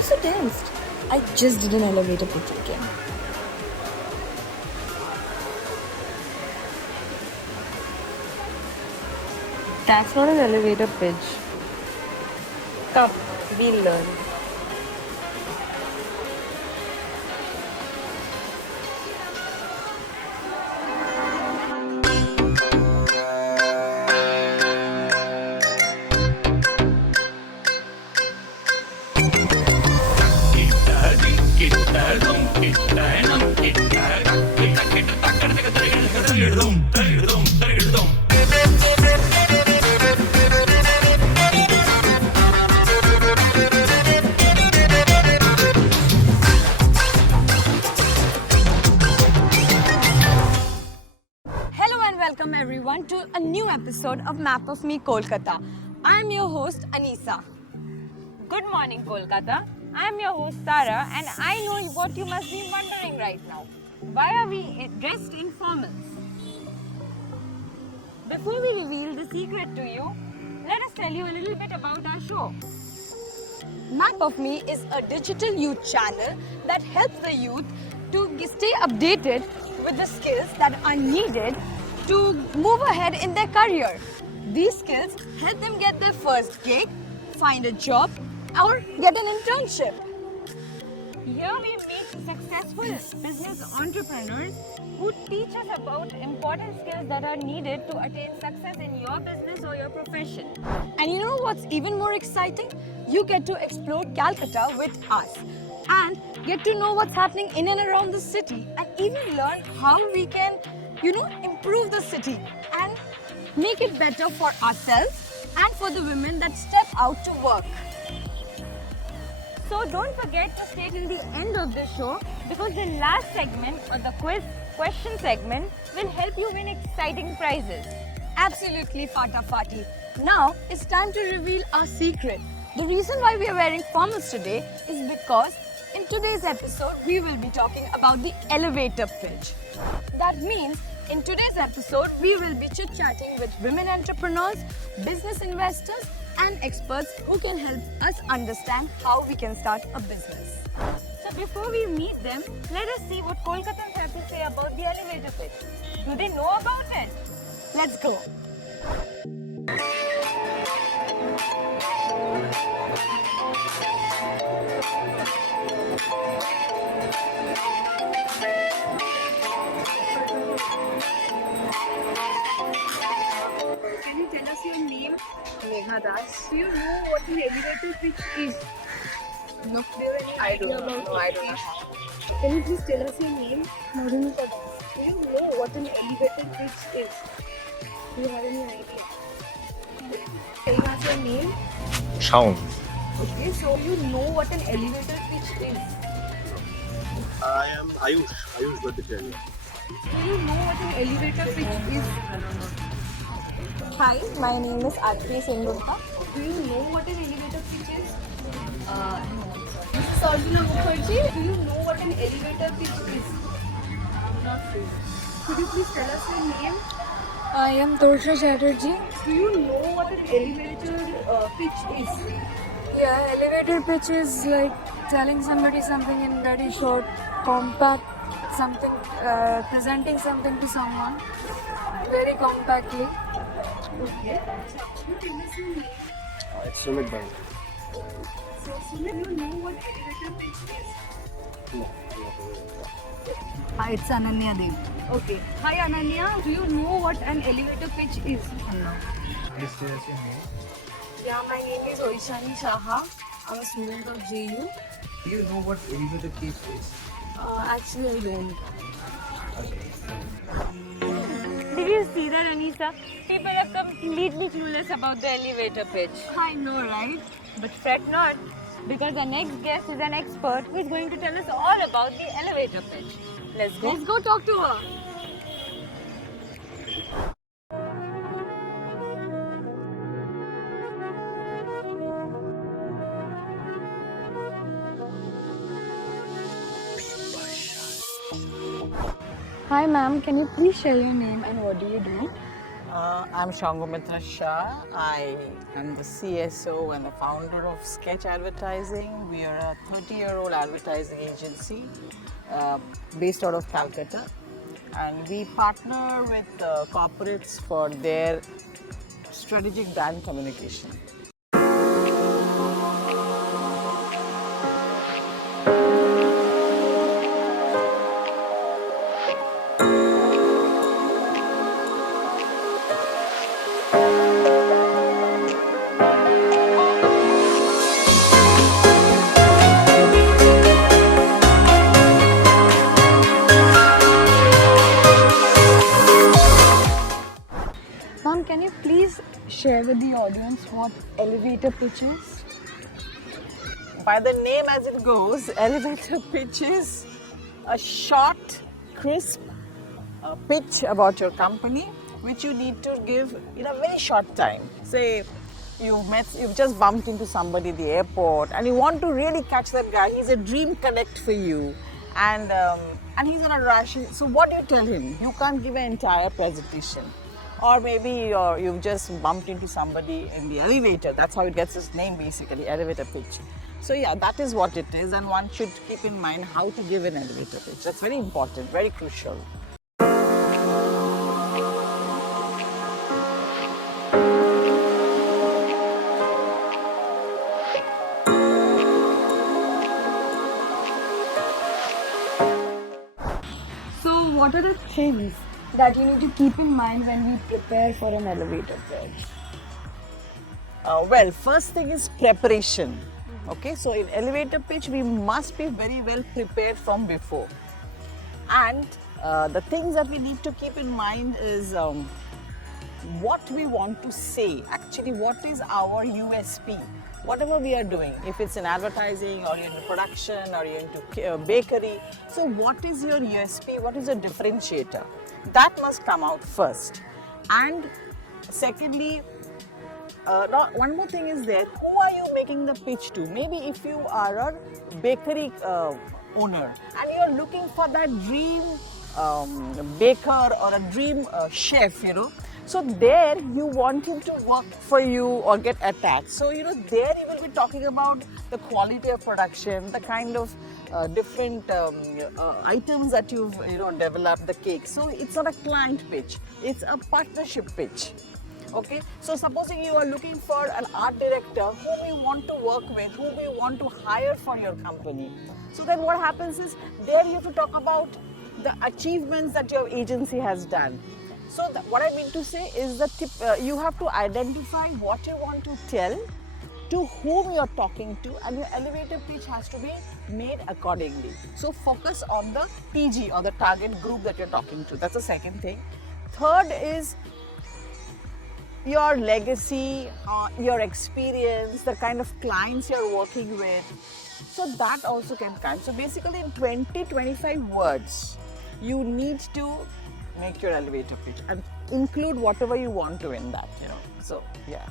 you so tensed? I just did an elevator pitch again. That's not an elevator pitch. Come, we'll learn. Hello and welcome everyone to a new episode of Map of Me Kolkata. I'm your host Anisa. Good morning, Kolkata. I'm your host, Tara, and I know what you must be wondering right now. Why are we dressed in formals? Before we reveal the secret to you, let us tell you a little bit about our show. Map of Me is a digital youth channel that helps the youth to stay updated with the skills that are needed to move ahead in their career. These skills help them get their first gig, find a job, or get an internship. Here we meet successful business entrepreneurs who teach us about important skills that are needed to attain success in your business or your profession. And you know what's even more exciting? You get to explore Calcutta with us and get to know what's happening in and around the city and even learn how we can, improve the city and make it better for ourselves and for the women that step out to work. So don't forget to stay till the end of the show because the last segment or the quiz question segment will help you win exciting prizes. Absolutely fatafati. Now it's time to reveal our secret. The reason why we are wearing formals today is because in today's episode we will be talking about the elevator pitch. That means in today's episode we will be chit-chatting with women entrepreneurs, business investors and experts who can help us understand how we can start a business. So before we meet them, let us see what Kolkatans have to say about the elevator pitch. Do they know about it? Let's go. Can you tell us your name? Megha Das. Do you know what an elevator pitch is? No. Do you have any I idea don't know. about No, it? I don't know. Can you please tell us your name? Madhumita Das. Do you know what an elevator pitch is? Do you have any idea? Tell us your name. Shaun. Okay, so you know what an elevator pitch is. I am Ayush Bhattacharya. Do you know what an elevator pitch is? Hi, my name is Arti Sengupta. Do you know what an elevator pitch is? Mrs. Arjuna Mukherjee, do you know what an elevator pitch is? Not really. Could you please tell us your name? I am Torsha Chatterjee. Do you know what an elevator pitch is? Yeah, elevator pitch is like telling somebody something in very short, compact, something, presenting something to someone very compactly. Okay. Could you tell us your name? It's Sumit Bhai. So, Sumit, you know what elevator pitch is? No. Hi, it's Ananya Dev. Okay. Hi Ananya, do you know what an elevator pitch is? Please tell us your name. Yeah, my name is Oishani Shaha. I'm a student of JU. Do you know what elevator pitch is? Actually, I don't. Did you see that, Anisa? People are completely clueless about the elevator pitch. I know, right? But fret not, because our next guest is an expert who is going to tell us all about the elevator pitch. Let's go. Let's go talk to her. Hi ma'am, can you please share your name and what do you do? I'm Shangomitra Shah. I am the CSO and the founder of Sketch Advertising. We are a 30-year-old advertising agency based out of Calcutta. And we partner with corporates for their strategic brand communication. Ma'am, can you please share with the audience what elevator pitch is? By the name as it goes, elevator pitch is a short, crisp pitch about your company, which you need to give in a very short time. Say you've just bumped into somebody at the airport, and you want to really catch that guy. He's a dream connect for you, and he's in a rush. So what do you tell him? You can't give an entire presentation. Or maybe you've just bumped into somebody in the elevator. That's how it gets its name, basically, elevator pitch. So yeah, that is what it is, and one should keep in mind how to give an elevator pitch. That's very important, very crucial. So, what are the things that you need to keep in mind when we prepare for an elevator pitch? Well, first thing is preparation. Okay, so in elevator pitch, we must be very well prepared from before. And the things that we need to keep in mind is what we want to say. Actually, what is our USP? Whatever we are doing, if it's in advertising or you're into production or you're into bakery. So what is your USP? What is your differentiator? That must come out first. And secondly, one more thing is there, who are you making the pitch to? Maybe if you are a bakery owner and you're looking for that dream baker or a dream chef, so there you want him to work for you or get attached. So, there you will be talking about the quality of production, the kind of different items that you've developed, the cake. So it's not a client pitch, it's a partnership pitch. Okay, so supposing you are looking for an art director whom you want to work with, whom you want to hire for your company. So then what happens is, there you have to talk about the achievements that your agency has done. So what I mean to say is that you have to identify what you want to tell, to whom you're talking to, and your elevator pitch has to be made accordingly. So focus on the TG or the target group that you're talking to. That's the second thing. Third is your legacy, your experience, the kind of clients you're working with. So that also can count. So basically in 20-25 words, you need to make your elevator pitch and include whatever you want to in that, So, yeah.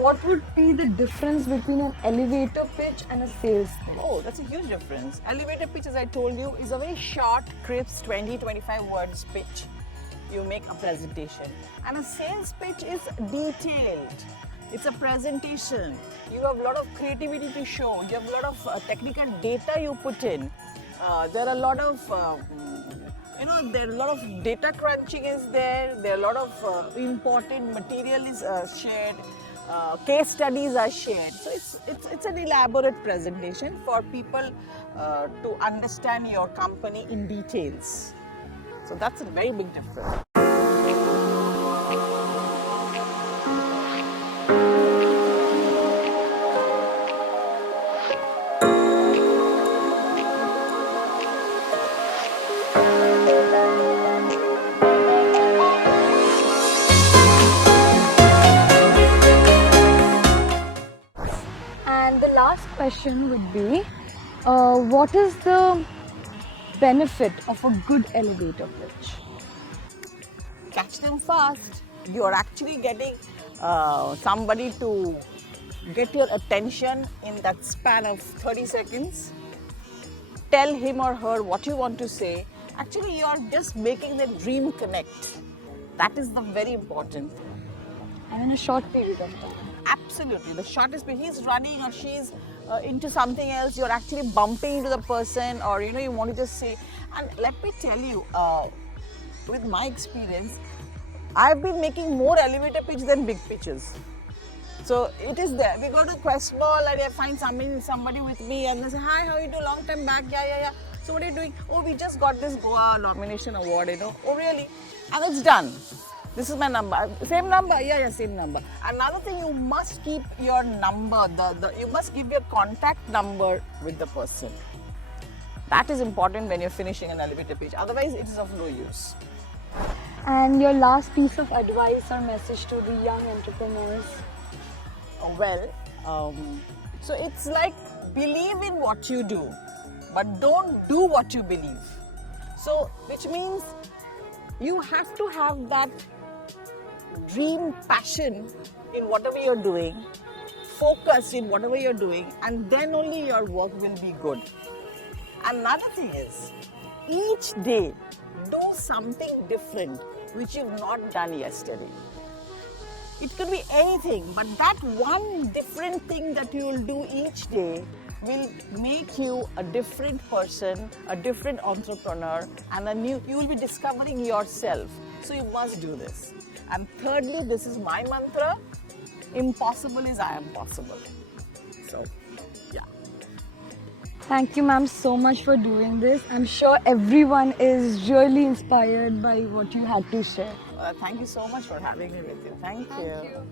What would be the difference between an elevator pitch and a sales pitch? Oh, that's a huge difference. Elevator pitch, as I told you, is a very short, crisp, 20-25 words pitch. You make a presentation. And a sales pitch is detailed. It's a presentation. You have a lot of creativity to show. You have a lot of technical data you put in. There are a lot of there are a lot of data crunching is there. There are a lot of important material is shared. Case studies are shared. So it's an elaborate presentation for people to understand your company in details. So that's a very big difference. And the last question would be, what is the benefit of a good elevator pitch? Catch them fast. You're actually getting somebody to get your attention in that span of 30 seconds. Tell him or her what you want to say. Actually, you're just making the dream connect. That is the very important. And in a short period of time. Absolutely. The shortest bit, he's running or she's into something else, you're actually bumping into the person, or you want to just say. And let me tell you, with my experience, I've been making more elevator pitch than big pitches. So it is there. We go to Quest Ball and I find somebody with me and they say, hi, how are you doing? Long time back. Yeah. So what are you doing? Oh, we just got this Goa nomination award, Oh, really? And it's done. This is my number. Same number? Yeah, same number. Another thing, you must keep your number. You must give your contact number with the person. That is important when you're finishing an elevator pitch. Otherwise, it is of no use. And your last piece of advice or message to the young entrepreneurs? So it's like believe in what you do, but don't do what you believe. So, which means you have to have that dream, passion in whatever you're doing, focus in whatever you're doing, and then only your work will be good. Another thing is, each day do something different which you've not done yesterday. It could be anything, but that one different thing that you will do each day will make you a different person, a different entrepreneur, and you will be discovering yourself. So you must do this. And thirdly, this is my mantra: impossible is I am possible. So, yeah. Thank you, ma'am, so much for doing this. I'm sure everyone is really inspired by what you had to share. Thank you so much for having me with you. Thank you.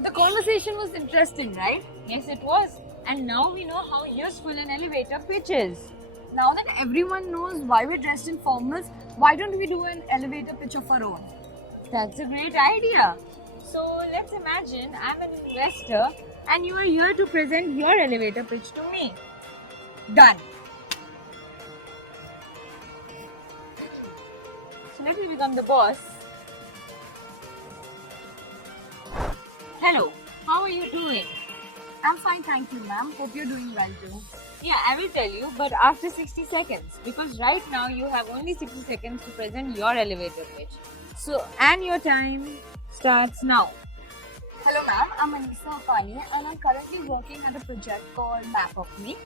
The conversation was interesting, right? Yes, it was. And now we know how useful an elevator pitch is. Now that everyone knows why we're dressed in formals, why don't we do an elevator pitch of our own? That's a great idea. So let's imagine I'm an investor and you are here to present your elevator pitch to me. Done. So let me become the boss. Hello, how are you doing? I'm fine, thank you, ma'am. Hope you're doing well too. Yeah, I will tell you, but after 60 seconds. Because right now you have only 60 seconds to present your elevator pitch. So, and your time starts now. Hello, ma'am. I'm Anisa Afani and I'm currently working on a project called Map of Me.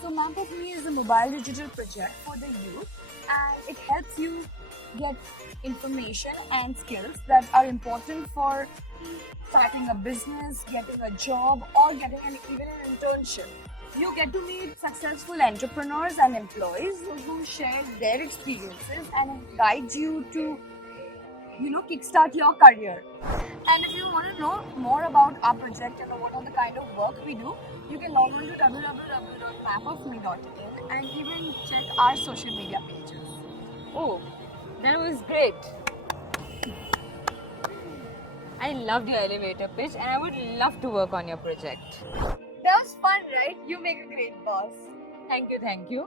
So, Map of Me is a mobile digital project for the youth and it helps you get information and skills that are important for starting a business, getting a job, or getting even an internship. You get to meet successful entrepreneurs and employees who share their experiences and guide you to, kickstart your career. And if you want to know more about our project and what are the kind of work we do, you can log on to www.mapofme.in and even check our social media pages. Oh, that was great. I loved your elevator pitch and I would love to work on your project. That was fun, right? You make a great boss. Thank you.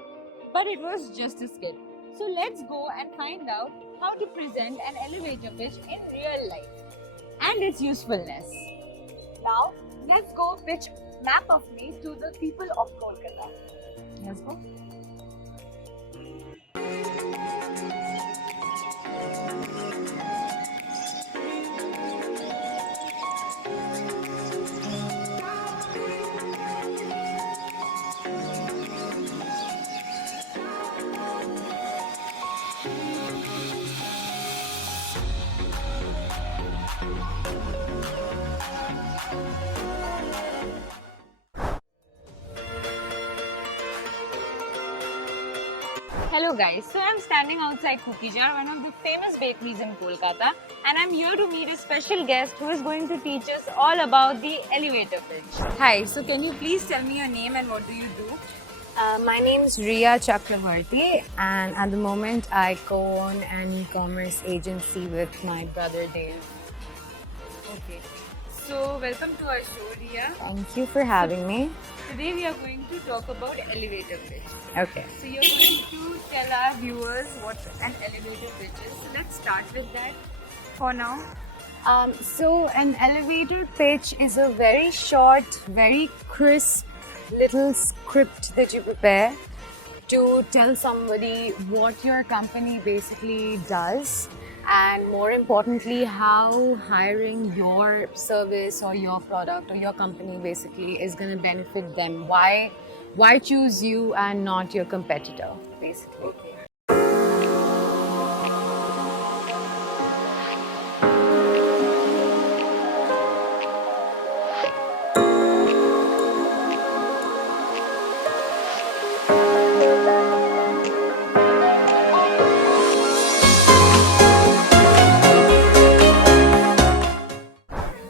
But it was just a skill. So let's go and find out how to present an elevator pitch in real life and its usefulness. Now, let's go pitch Map of Me to the people of Kolkata. Let's go. Hello guys, so I'm standing outside Cookie Jar, one of the famous bakeries in Kolkata, and I'm here to meet a special guest who is going to teach us all about the elevator pitch. Hi, so can you please tell me your name and what do you do? My name is Riya Chakravarti, and at the moment I co-own an e-commerce agency with my brother Dave. Okay. So welcome to our show, Riya. Thank you for having me. Today we are going to talk about elevator pitch. Okay. So you're going to tell our viewers what an elevator pitch is. So let's start with that for now. So an elevator pitch is a very short, very crisp little script that you prepare to tell somebody what your company basically does, and more importantly, how hiring your service or your product or your company basically is going to benefit them. Why choose you and not your competitor, basically.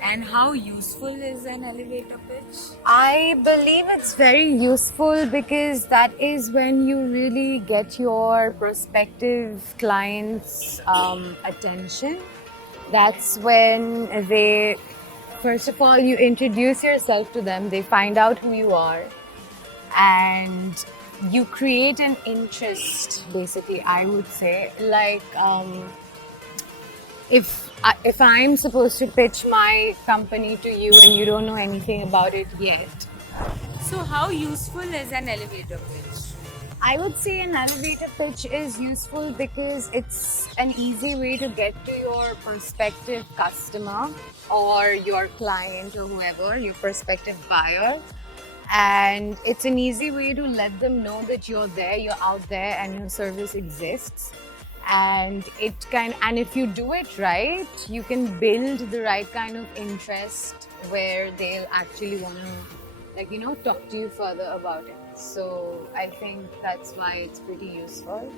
And how useful is an elevator pitch? I believe it's very useful because that is when you really get your prospective clients' attention. That's when they, first of all, you introduce yourself to them, they find out who you are, and you create an interest, basically, I would say. Like, if I'm supposed to pitch my company to you and you don't know anything about it yet, So how useful is an elevator pitch? I would say an elevator pitch is useful because it's an easy way to get to your prospective customer or your client or whoever, your prospective buyer. And it's an easy way to let them know that you're there, you're out there, and your service exists. And if you do it right, you can build the right kind of interest where they'll actually want to, talk to you further about it. So I think that's why it's pretty useful.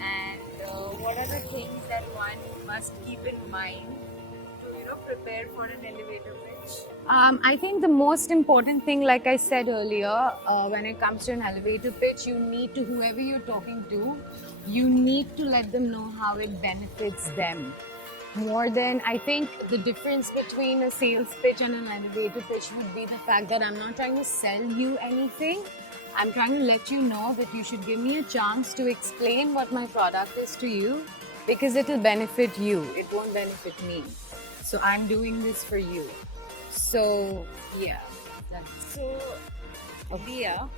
And what are the things that one must keep in mind to prepare for an elevator pitch? I think the most important thing, like I said earlier, when it comes to an elevator pitch, you need to, whoever you're talking to, you need to let them know how it benefits them. More than, I think the difference between a sales pitch and an elevator pitch would be the fact that I'm not trying to sell you anything. I'm trying to let you know that you should give me a chance to explain what my product is to you, because it will benefit you. It won't benefit me. So I'm doing this for you. So, yeah. So, Riya,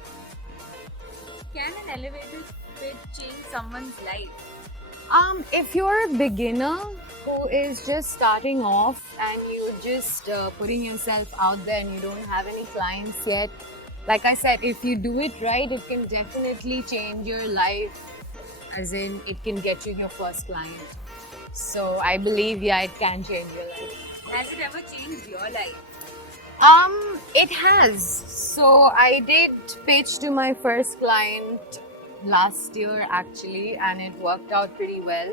can an elevator pitch change someone's life? If you're a beginner who is just starting off and you're just putting yourself out there and you don't have any clients yet, like I said, if you do it right, it can definitely change your life, as in it can get you your first client. So I believe, yeah, it can change your life. Has it ever changed your life? It has. So I did pitch to my first client last year actually, and it worked out pretty well.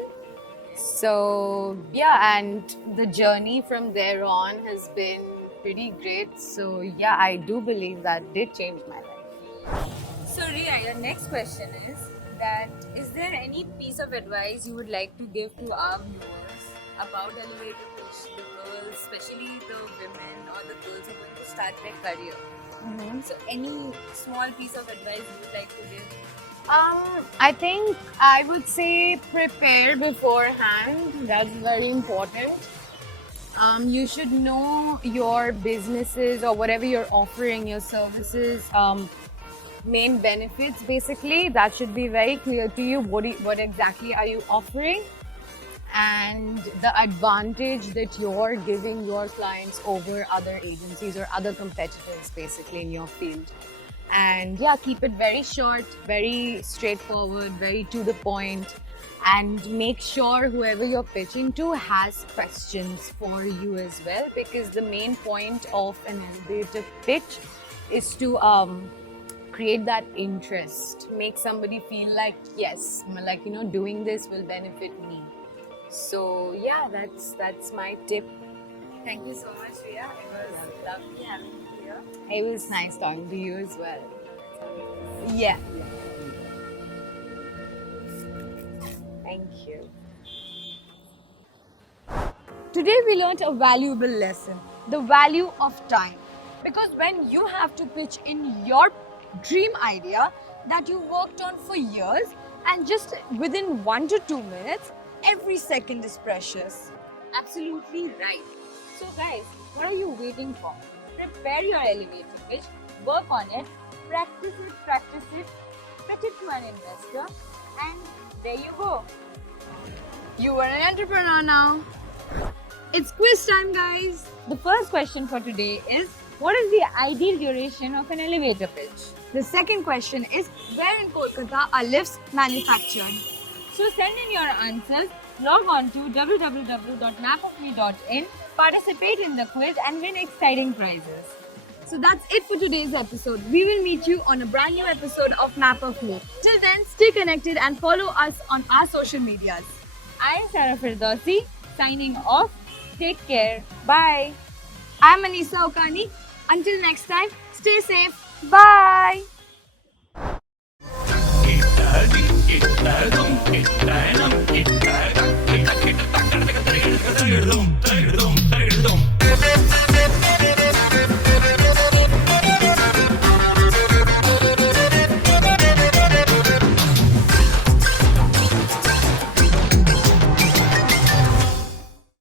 So yeah, and the journey from there on has been pretty great. So yeah, I do believe that did change my life. So Riya, your next question is there any piece of advice you would like to give to our viewers about elevator pitch, the girls, especially the women or the girls who are going to start their career? So any small piece of advice you would like to give? I think I would say prepare beforehand. That's very important. You should know your businesses or whatever you're offering, your services, main benefits basically. That should be very clear to you. What exactly are you offering? And the advantage that you're giving your clients over other agencies or other competitors basically in your field. And yeah, keep it very short, very straightforward, very to the point, and make sure whoever you're pitching to has questions for you as well, because the main point of an elevator pitch is to create that interest, make somebody feel like, yes, like, doing this will benefit me. So yeah, that's my tip. Thank you so much, Riya. It was lovely having you here. It was nice talking to you as well. Yeah. Thank you. Today we learnt a valuable lesson, the value of time. Because when you have to pitch in your dream idea that you worked on for years, and just within 1 to 2 minutes, every second is precious. Absolutely right. So guys, what are you waiting for? Prepare your elevator pitch, work on it, practice it, pitch it to an investor, and there you go. You are an entrepreneur now. It's quiz time, guys. The first question for today is, what is the ideal duration of an elevator pitch? The second question is, where in Kolkata are lifts manufactured? So send in your answers, log on to www.mapofme.in, participate in the quiz and win exciting prizes. So that's it for today's episode. We will meet you on a brand new episode of Map of Me. Till then, stay connected and follow us on our social medias. I am Sarah Firdausi, signing off. Take care. Bye. I'm Anisa Okani. Until next time, stay safe. Bye. Dum